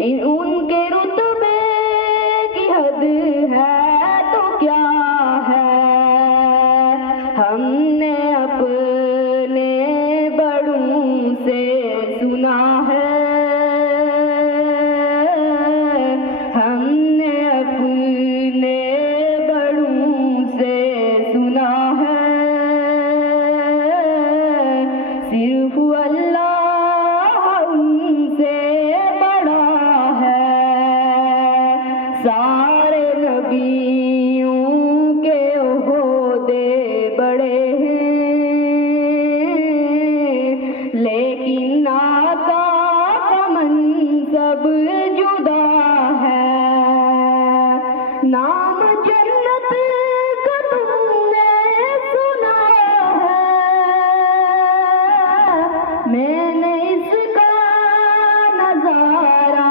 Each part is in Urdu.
ان کے رتبے کی حد ہے تو کیا ہے، ہم نے اپنے بڑوں سے سنا ہے، ہم نے اپنے بڑوں سے سنا ہے، صرف اللہ ان سے بڑا ہے، سارے نبیوں کے عہدے بڑے ہیں، لیکن آقا کا منصب جدا ہے، نام جنت کا تم نے سنا ہے، میں نے اس کا نظارہ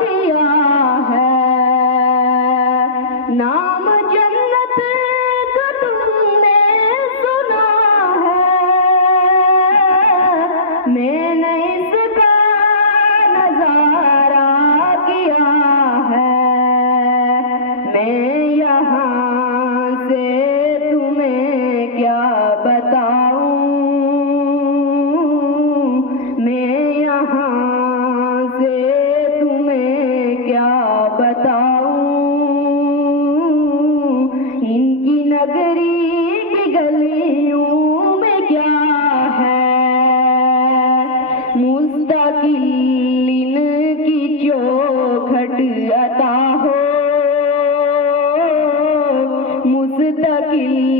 کیا ہے، نام جنت کا تم نے سنا ہے، میں نے اس کا نظارہ کیا ہے، میں یہاں سے تمہیں کیا بتاؤں، میں یہاں سے تمہیں کیا بتاؤں، ان کی نگری کی گلیوں میں کیا ہے، مستقل ان کی چوکھٹ عطا ہو، مستقل